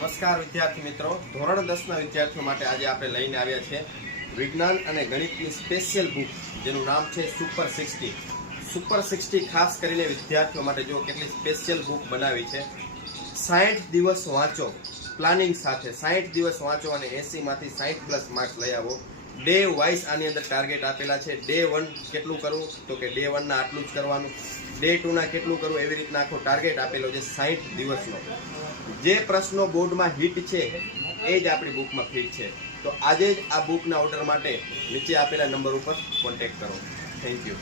નમસ્કાર વિદ્યાર્થી મિત્રો. ધોરણ દસના વિદ્યાર્થીઓ માટે આજે આપણે લઈને આવ્યા છે વિજ્ઞાન અને ગણિતની સ્પેશિયલ બુક જેનું નામ છે સુપર સિક્સટી સુપર સિક્સટી ખાસ કરીને વિદ્યાર્થીઓ માટે જો કેટલી સ્પેશિયલ બુક બનાવી છે. સાઠ દિવસ વાંચો પ્લાનિંગ સાથે સાઠ દિવસ વાંચો અને એસીમાંથી સાઠ પ્લસ માર્ક્સ લઈ આવો. ડે વાઇઝ આની અંદર ટાર્ગેટ આપેલા છે. ડે વન કેટલું કરવું? તો કે ડે વનના આટલું જ કરવાનું. ડે ટુના કેટલું કરવું? એવી રીતના આખો ટાર્ગેટ આપેલો છે સાહીઠ દિવસનો. જે પ્રશ્નો બોર્ડમાં હિટ છે, એ જ આપણી બુકમાં ફિટ છે. તો આજે જ આ બુકના ઓર્ડર માટે નીચે આપેલા નંબર ઉપર કોન્ટેક્ટ કરો. Thank you